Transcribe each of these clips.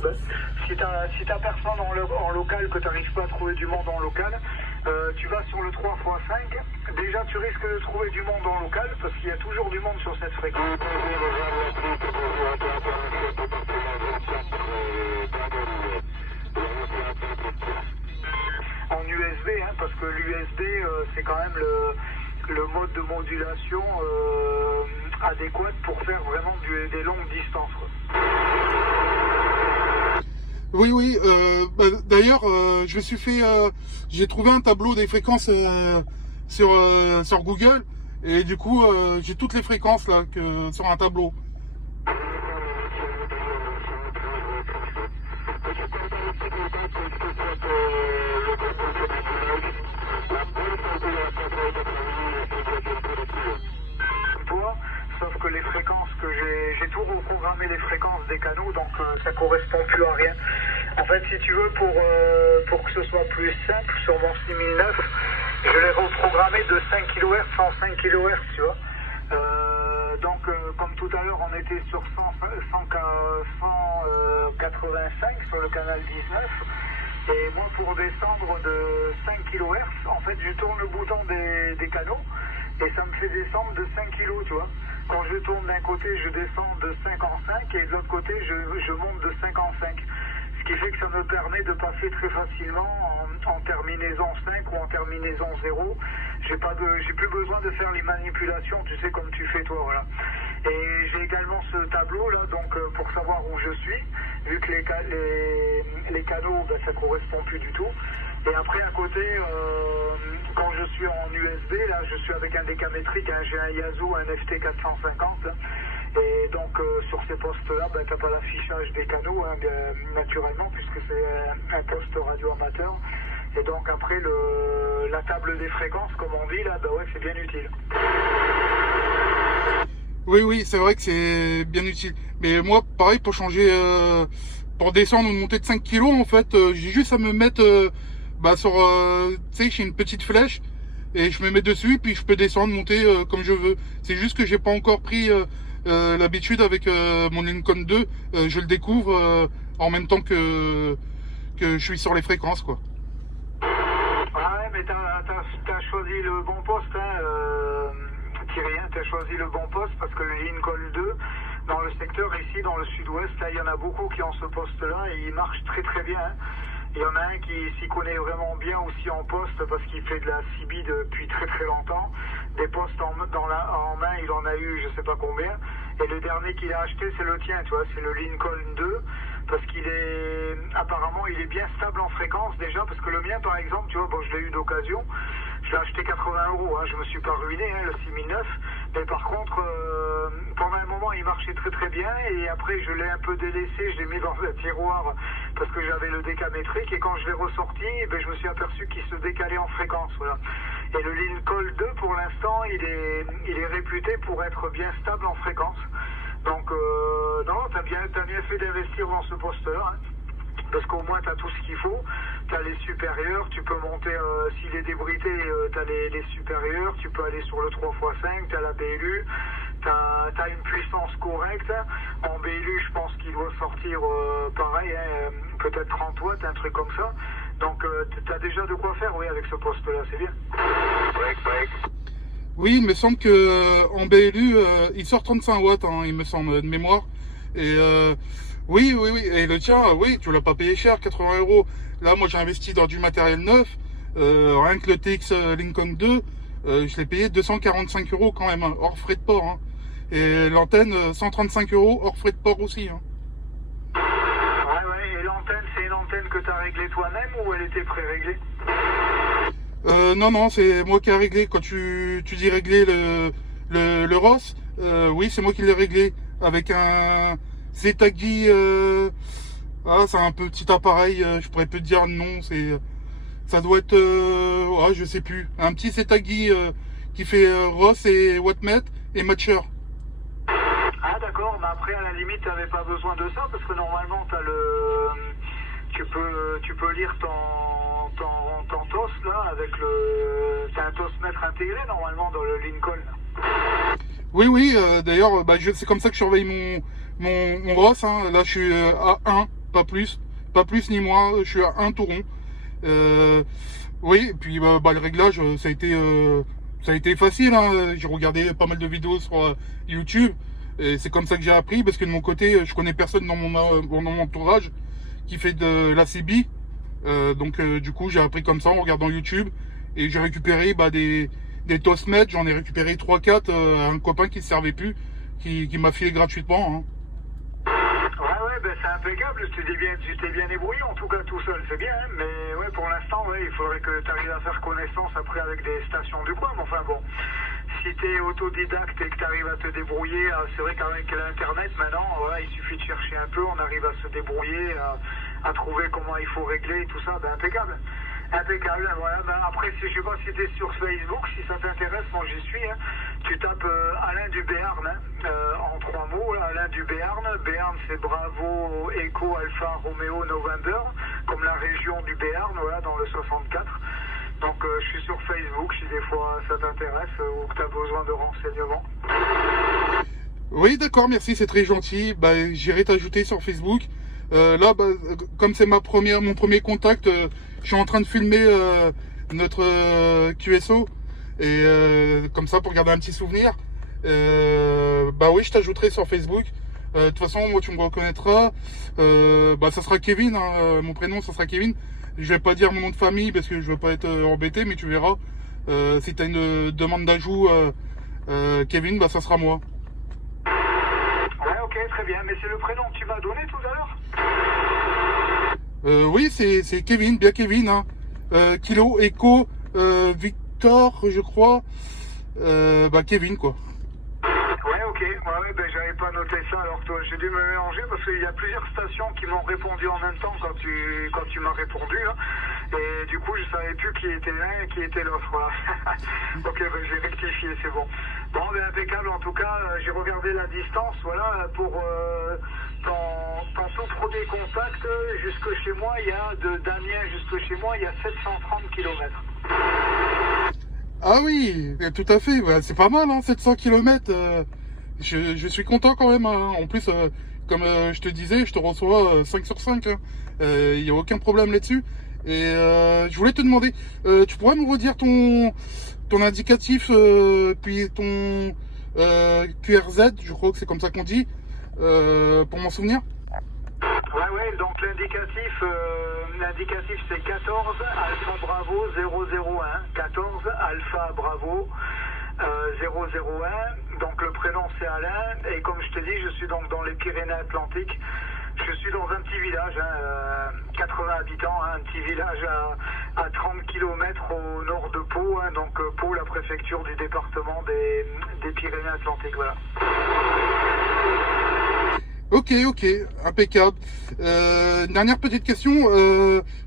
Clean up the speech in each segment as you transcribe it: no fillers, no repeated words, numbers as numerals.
ben, si t'as personne en local, que tu n'arrives pas à trouver du monde en local, tu vas sur le 3x5. Déjà, tu risques de trouver du monde en local parce qu'il y a toujours du monde sur cette fréquence. En USB, hein, parce que l'USB, c'est quand même le mode de modulation adéquat pour faire vraiment des longues distances, quoi. Oui, oui. D'ailleurs, je me suis fait, j'ai trouvé un tableau des fréquences sur Google, et du coup, j'ai toutes les fréquences là sur un tableau. Sauf que les fréquences que j'ai tout reprogrammé, les fréquences des canaux, donc ça correspond plus à rien. En fait, si tu veux, pour que ce soit plus simple, sur mon 6009, je l'ai reprogrammé de 5 kHz en 5 kHz, tu vois. Donc, comme tout à l'heure, on était sur 185 sur le canal 19. Et moi, pour descendre de 5 kHz, en fait, je tourne le bouton des canaux et ça me fait descendre de 5 kg, tu vois. Quand je tourne d'un côté, je descends de 5 en 5 et de l'autre côté, je monte de 5 en 5. Ce qui fait que ça me permet de passer très facilement en terminaison 5 ou en terminaison 0. J'ai plus besoin de faire les manipulations, tu sais, comme tu fais toi, voilà. Et j'ai également ce tableau là, donc pour savoir où je suis, vu que les canaux, ben, ça correspond plus du tout. Et après à côté, quand je suis en USB, là, je suis avec un décamétrique, hein, j'ai un Yazoo, un FT450. Là. Et donc sur ces postes-là, ben, tu n'as pas l'affichage des canaux, hein, naturellement, puisque c'est un poste radio amateur. Et donc après la table des fréquences, comme on dit, là, ben ouais, c'est bien utile. Oui, oui, c'est vrai que c'est bien utile. Mais moi, pareil, pour changer, pour descendre ou monter de 5 kilos, en fait, j'ai juste à me mettre sur, tu sais, j'ai une petite flèche et je me mets dessus, puis je peux descendre, monter comme je veux. C'est juste que j'ai pas encore pris l'habitude avec mon Lincoln 2. Je le découvre en même temps que je suis sur les fréquences, quoi. Ouais, mais t'as choisi le bon poste, hein, Thierry, hein, t'as choisi le bon poste parce que le Lincoln 2, dans le secteur ici, dans le sud-ouest, là, il y en a beaucoup qui ont ce poste-là et il marche très très bien. Hein. Il y en a un qui s'y connaît vraiment bien aussi en poste parce qu'il fait de la CB depuis très très longtemps. Des postes en main, il en a eu je sais pas combien. Et le dernier qu'il a acheté, c'est le tien, tu vois, c'est le Lincoln 2. Parce apparemment, il est bien stable en fréquence déjà. Parce que le mien, par exemple, tu vois, bon, je l'ai eu d'occasion. Je l'ai acheté 80 €, hein, je me suis pas ruiné, hein, le 6009. Mais par contre, pendant un moment, il marchait très très bien. Et après, je l'ai un peu délaissé, je l'ai mis dans un tiroir parce que j'avais le décamétrique. Et quand je l'ai ressorti, ben, je me suis aperçu qu'il se décalait en fréquence. Voilà. Et le Lincoln 2, pour l'instant, il est réputé pour être bien stable en fréquence. Donc, non, t'as bien fait d'investir dans ce poste-là. Hein. Parce qu'au moins tu as tout ce qu'il faut, tu as les supérieurs, tu peux monter, s'il est débrité, tu as les supérieurs, tu peux aller sur le 3x5, tu as la BLU, tu as une puissance correcte. En BLU, je pense qu'il doit sortir pareil, hein, peut-être 30 watts, un truc comme ça. Donc tu as déjà de quoi faire, oui, avec ce poste-là, c'est bien. Oui, il me semble que en BLU, il sort 35 watts, hein, il me semble, de mémoire. Et oui, et le tien, oui, tu l'as pas payé cher, 80 €. Là, moi, j'ai investi dans du matériel neuf. Rien que le TX Lincoln 2, je l'ai payé 245 € quand même, hein, hors frais de port. Hein. Et l'antenne, 135 € hors frais de port aussi. Hein. Ouais, et l'antenne, c'est une antenne que tu as réglée toi-même ou elle était pré-réglée? Non, c'est moi qui ai réglé. Quand tu dis régler le ROS, oui, c'est moi qui l'ai réglé avec un Zetagi. C'est un petit appareil. Je pourrais pas te dire non. Ça doit être, je sais plus. Un petit Zetagi qui fait ROS et wattmètre et matcher. Ah d'accord, mais après à la limite tu n'avais pas besoin de ça parce que normalement tu peux lire ton TOS là avec t'as un TOS-mètre intégré normalement dans le Lincoln. Oui, d'ailleurs, c'est comme ça que je surveille mon ROS. Hein. Là, je suis à 1. pas plus, pas plus ni moins. Je suis à un touron. Oui, et puis le réglage, ça a été facile. Hein. J'ai regardé pas mal de vidéos sur YouTube. Et c'est comme ça que j'ai appris, parce que de mon côté, je connais personne dans mon entourage qui fait de la CB. Donc du coup, j'ai appris comme ça en regardant YouTube. Et j'ai récupéré des Toastmates, j'en ai récupéré 3-4 à un copain qui ne servait plus, qui m'a filé gratuitement. Hein. Ouais, ben c'est impeccable, tu t'es bien débrouillé, en tout cas tout seul, c'est bien, hein, mais ouais, pour l'instant, ouais, il faudrait que tu arrives à faire connaissance après avec des stations du coin, mais enfin bon, si tu es autodidacte et que tu arrives à te débrouiller, c'est vrai qu'avec l'internet maintenant, ouais, il suffit de chercher un peu, on arrive à se débrouiller, à trouver comment il faut régler et tout ça, ben impeccable. Impeccable, voilà. Ben après, je sais pas si tu es sur Facebook, si ça t'intéresse, moi j'y suis. Hein. Tu tapes Alain du Béarn, hein, en 3 mots, là, Alain du Béarn. Béarn, c'est Bravo, Echo, Alpha, Romeo, November, comme la région du Béarn, voilà, dans le 64. Donc je suis sur Facebook, si des fois ça t'intéresse ou que tu as besoin de renseignements. Oui, d'accord, merci, c'est très gentil. J'irai t'ajouter sur Facebook. Là, comme c'est mon premier contact, je suis en train de filmer notre QSO et comme ça pour garder un petit souvenir. Oui, je t'ajouterai sur Facebook. De toute façon, moi tu me reconnaîtras. Ça sera Kevin, hein, mon prénom ça sera Kevin. Je vais pas dire mon nom de famille parce que je veux pas être embêté, mais tu verras. Si tu as une demande d'ajout, Kevin, ça sera moi. Ouais, ok, très bien. Mais c'est le prénom que tu m'as donné tout à l'heure? Oui, c'est Kevin, bien Kevin. Hein. Kilo, Echo, Victor, je crois. Kevin, quoi. Ouais, ok. Ouais, j'avais pas noté ça. Alors toi, j'ai dû me mélanger parce qu'il y a plusieurs stations qui m'ont répondu en même temps quand tu m'as répondu. Là. Et du coup, je savais plus qui était l'un et qui était l'autre. Voilà. Ok, j'ai rectifié, c'est bon. Bon, impeccable. En tout cas, j'ai regardé la distance. Voilà, pour ton tout premier contact jusque chez moi, il y a de Damien jusque chez moi, il y a 730 km. Ah oui, tout à fait. C'est pas mal, hein, 700 km. Je suis content quand même. Hein. En plus, comme je te disais, je te reçois 5 sur 5. Il n'y a aucun problème là-dessus. Et je voulais te demander, tu pourrais me redire ton indicatif, puis ton QRZ, je crois que c'est comme ça qu'on dit, pour m'en souvenir. Ouais, donc l'indicatif c'est 14 Alpha Bravo 001. 14 Alpha Bravo 001. Donc le prénom c'est Alain, et comme je te dis, je suis donc dans les Pyrénées-Atlantiques. Je suis dans un petit village, 80 habitants, un petit village à 30 km au nord de Pau, donc Pau, la préfecture du département des Pyrénées-Atlantiques, voilà. Ok, impeccable. Dernière petite question,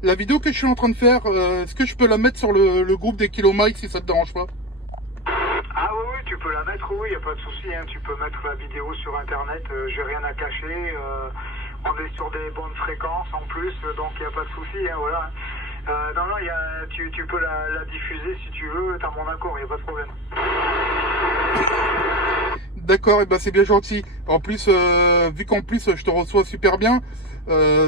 la vidéo que je suis en train de faire, est-ce que je peux la mettre sur le groupe des Kilomikes si ça te dérange pas? Ah oui, tu peux la mettre, oui, il n'y a pas de souci, hein, tu peux mettre la vidéo sur internet, j'ai rien à cacher, on est sur des bonnes fréquences en plus, donc il n'y a pas de souci, hein, voilà. Non, tu peux la diffuser si tu veux, t'as mon accord, il n'y a pas de problème. D'accord, et c'est bien gentil. En plus, vu qu'en plus je te reçois super bien,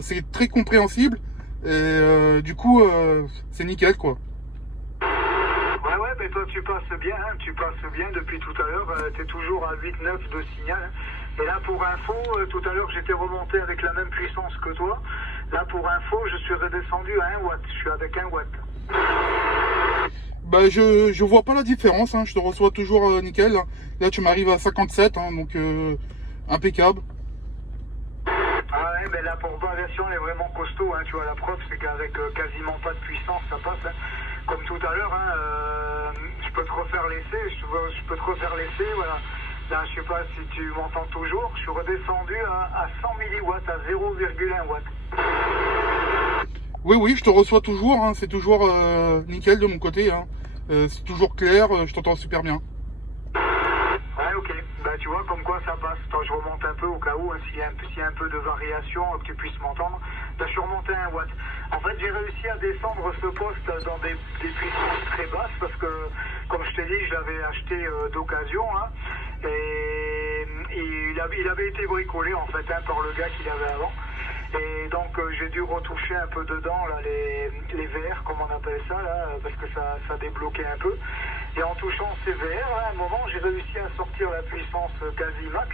c'est très compréhensible, et du coup, c'est nickel, quoi. Ouais, mais toi tu passes bien depuis tout à l'heure, t'es toujours à 8-9 de signal. Et là pour info, tout à l'heure j'étais remonté avec la même puissance que toi. Là pour info, je suis redescendu à 1 watt, je suis avec 1 watt. Je vois pas la différence, hein. Je te reçois toujours nickel. Là tu m'arrives à 57, hein, donc impeccable. Ah ouais, mais la version elle est vraiment costaud, hein, tu vois, la preuve c'est qu'avec quasiment pas de puissance ça passe, hein. Comme tout à l'heure, hein, je peux te refaire l'essai, voilà. Là, je sais pas si tu m'entends toujours, je suis redescendu à 100 milliwatts, à 0,1 watt. Oui, je te reçois toujours, hein, c'est toujours nickel de mon côté, hein. C'est toujours clair, je t'entends super bien. Ouais, ok. Tu vois, comme quoi ça passe. Attends, je remonte un peu au cas où, hein, s'il y a un peu de variation, que tu puisses m'entendre. Je suis remonté à 1 watt. En fait, j'ai réussi à descendre ce poste dans des puissances très basses parce que, comme je t'ai dit, je l'avais acheté d'occasion, hein, et il avait été bricolé en fait, hein, par le gars qu'il avait avant. Et donc dû retoucher un peu dedans, là, les VR, comme on appelle ça, là, parce que ça débloquait un peu. Et en touchant ces VR, à un moment, j'ai réussi à sortir la puissance quasi max.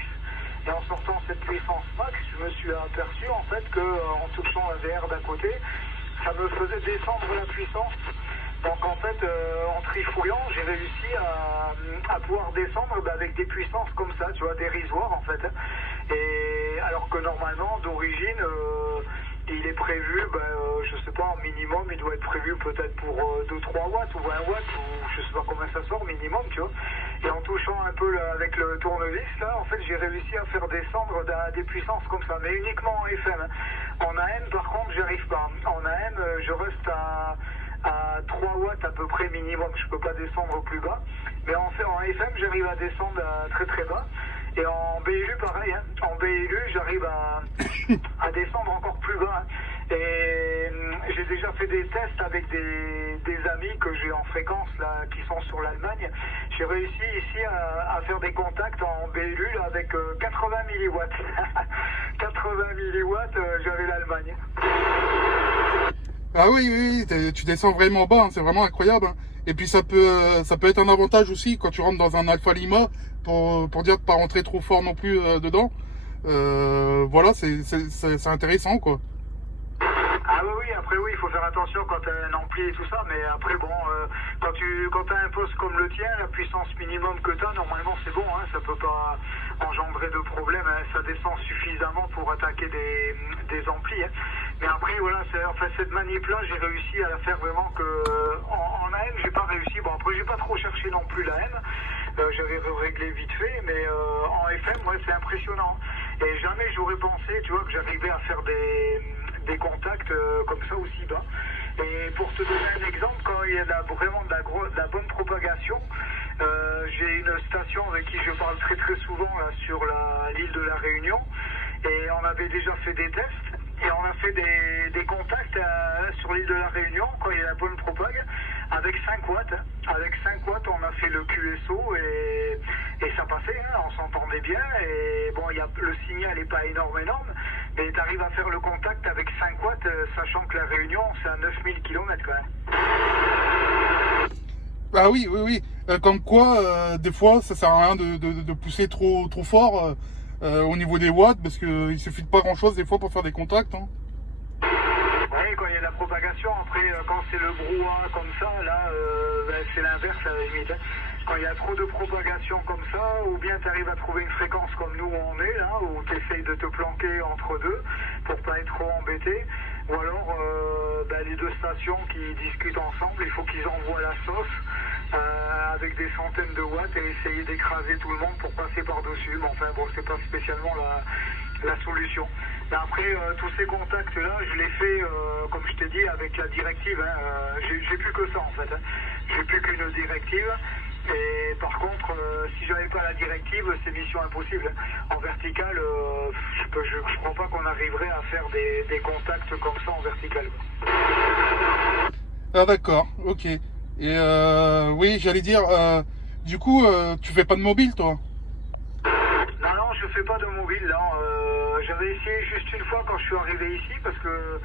Et en sortant cette puissance max, je me suis aperçu en fait que en touchant la VR d'à côté, ça me faisait descendre la puissance. Donc en fait, en trifouillant, j'ai réussi à pouvoir descendre avec des puissances comme ça, tu vois, dérisoires en fait. Et alors que normalement, d'origine, il est prévu, je sais pas, en minimum, il doit être prévu peut-être pour 2-3 watts ou 20 watts, ou je sais pas combien ça sort, minimum, tu vois. Et en touchant un peu avec le tournevis, là, en fait, j'ai réussi à faire descendre des puissances comme ça, mais uniquement en FM. En AM, par contre, j'y arrive pas. En AM, je reste à 3 watts à peu près minimum, je peux pas descendre plus bas. Mais en FM, j'arrive à descendre très très bas. Et en BLU, pareil, hein. En BLU, j'arrive à descendre encore plus bas. Et j'ai déjà fait des tests avec des amis que j'ai en fréquence, là, qui sont sur l'Allemagne. J'ai réussi ici à faire des contacts en BLU là, avec 80 milliwatts. 80 milliwatts, j'avais l'Allemagne. Ah oui, tu descends vraiment bas, hein, c'est vraiment incroyable. Hein. Et puis ça peut être un avantage aussi quand tu rentres dans un Alpha Lima pour dire de pas rentrer trop fort non plus dedans. Voilà, c'est intéressant quoi. Ah oui, après oui, il faut faire attention quand tu as un ampli et tout ça, mais après bon, quand tu as un poste comme le tien, la puissance minimum que tu as, normalement c'est bon, hein, ça peut pas engendrer de problème, hein, ça descend suffisamment pour attaquer des amplis. Hein. Mais après voilà, cette manip là, j'ai réussi à la faire vraiment que en AM, j'ai pas réussi. Bon après j'ai pas trop cherché non plus l'AM, j'avais réglé vite fait, mais en FM, ouais, c'est impressionnant. Et jamais j'aurais pensé, tu vois, que j'arrivais à faire des contacts comme ça aussi bas. Et pour te donner un exemple, quand il y a vraiment de la bonne propagation, j'ai une station avec qui je parle très très souvent là, sur l'île de la Réunion, et on avait déjà fait des tests, et on a fait des contacts sur l'île de la Réunion, quand il y a la bonne propague, avec 5 watts. Hein. Avec 5 watts, on a fait le QSO, et ça passait, hein, on s'entendait bien, et bon, le signal n'est pas énorme, mais tu arrives à faire le contact avec 5 watts, sachant que la Réunion, c'est à 9000 km quand même. Ah oui. Comme quoi, des fois, ça sert à rien de pousser trop fort au niveau des watts, parce que il suffit de pas grand chose des fois pour faire des contacts. Hein. Oui, quand il y a de la propagation, après, quand c'est le brouhaha comme ça, là, c'est l'inverse à la limite. Hein. Quand il y a trop de propagation comme ça, ou bien tu arrives à trouver une fréquence comme nous où on est, là, où tu essayes de te planquer entre deux pour pas être trop embêté, ou alors les deux stations qui discutent ensemble, il faut qu'ils envoient la sauce avec des centaines de watts et essayer d'écraser tout le monde pour passer par-dessus. Mais enfin, bon, c'est pas spécialement la solution. Et après, tous ces contacts-là, je les fais, comme je t'ai dit, avec la directive. Hein, j'ai plus que ça, en fait. Hein. J'ai plus qu'une directive. Et par contre, si j'avais pas la directive, c'est mission impossible. En vertical, je crois pas qu'on arriverait à faire des contacts comme ça en vertical. Ah d'accord, ok. Et oui, j'allais dire, du coup, tu fais pas de mobile, toi? Non, je fais pas de mobile, là. J'avais essayé juste une fois quand je suis arrivé ici, parce que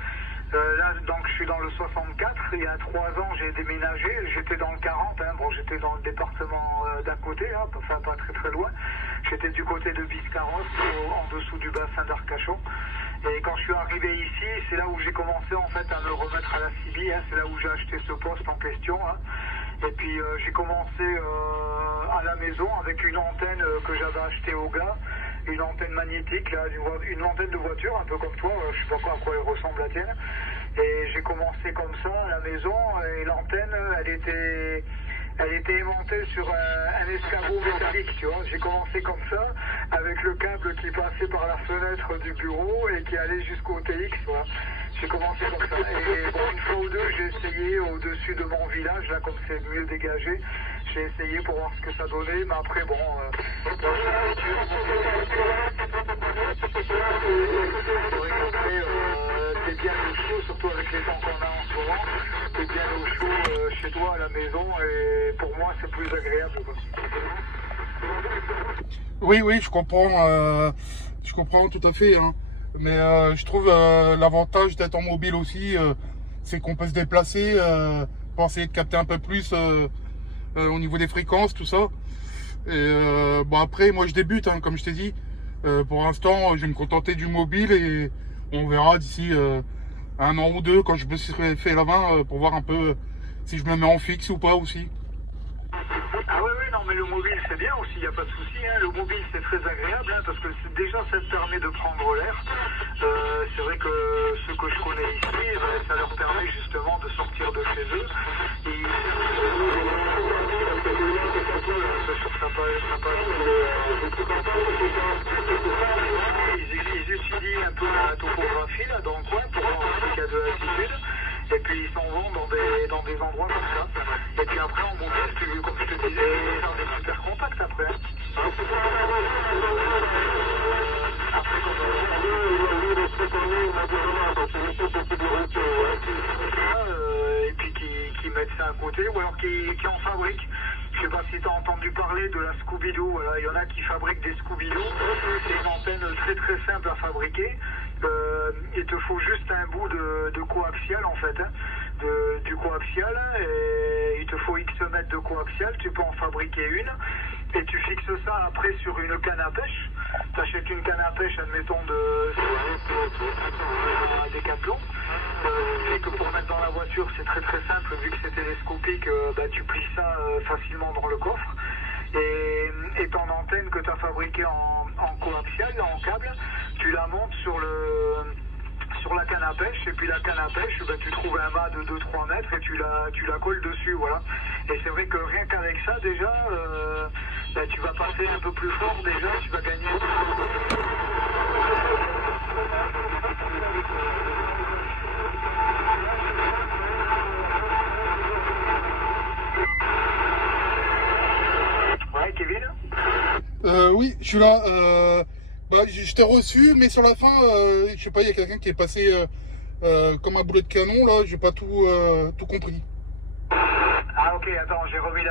là, donc, je suis dans le 64. Il y a 3 ans, j'ai déménagé. J'étais dans le 40. Hein. Bon, j'étais dans le département d'à côté, hein, enfin pas très très loin. J'étais du côté de Biscarrosse, en dessous du bassin d'Arcachon. Et quand je suis arrivé ici, c'est là où j'ai commencé en fait à me remettre à la CB. Hein. C'est là où j'ai acheté ce poste en question. Hein. Et puis j'ai commencé à la maison avec une antenne que j'avais achetée au gars. Une antenne magnétique, là, une antenne de voiture, un peu comme toi, je sais pas à quoi elle ressemble la tienne. Et j'ai commencé comme ça à la maison, et l'antenne, elle était aimantée sur un escabeau métallique, tu vois. J'ai commencé comme ça, avec le câble qui passait par la fenêtre du bureau et qui allait jusqu'au TX, voilà. J'ai commencé comme ça. Et bon, une fois ou deux, j'ai essayé au-dessus de mon village, là, comme c'est mieux dégagé. J'ai essayé pour voir ce que ça donnait, mais après, bon... c'est vrai qu'après, t'es bien au chaud, surtout avec les temps qu'on a en ce moment. T'es bien au chaud chez toi, à la maison, et pour moi, c'est plus agréable, quoi. Oui, je comprends tout à fait. Hein. Mais je trouve l'avantage d'être en mobile aussi, c'est qu'on peut se déplacer pour essayer de capter un peu plus au niveau des fréquences, tout ça. Et bon après, moi je débute, hein, comme je t'ai dit. Pour l'instant, je vais me contenter du mobile et on verra d'ici 1 an ou 2 quand je me serai fait la main pour voir un peu si je me mets en fixe ou pas aussi. Ah oui, oui, non, mais le mobile c'est bien aussi, il n'y a pas de souci. Hein. Le mobile c'est très agréable hein, parce que déjà ça te permet de prendre l'air. C'est vrai que ceux que je connais ici, ça leur permet justement de sortir de chez eux. Et sur sa page, ils étudient un peu la topographie là dans le coin pour voir s'il y a de l'altitude. Et puis ils s'en vont dans des endroits comme ça. Et puis après en mobile, comme je te disais, on est super compact après. Et puis qui mettent ça à côté, ou alors qui en fabriquent. Je sais pas si tu as entendu parler de la Scooby-Doo. Voilà. Il y en a qui fabriquent des Scooby-Doo. C'est une antenne très très simple à fabriquer. Il te faut juste un bout de coaxial en fait, hein, du coaxial, et il te faut X mètres de coaxial, tu peux en fabriquer une, et tu fixes ça après sur une canne à pêche. Tu achètes une canne à pêche, admettons, à Decathlon. Ce qui fait que pour mettre dans la voiture, c'est très très simple, vu que c'est télescopique, tu plies ça facilement dans le coffre. Et ton antenne que tu as fabriquée en coaxial, en câble, tu la montes sur la canne à pêche, et puis la canne à pêche, tu trouves un mât de 2-3 mètres et tu la colles dessus, voilà. Et c'est vrai que rien qu'avec ça, déjà, tu vas passer un peu plus fort, déjà, tu vas gagner. Ouais, Kevin? Oui, je suis là. Je t'ai reçu, mais sur la fin, je sais pas, il y a quelqu'un qui est passé comme un boulet de canon, là, j'ai pas tout compris. Ah ok, attends, j'ai remis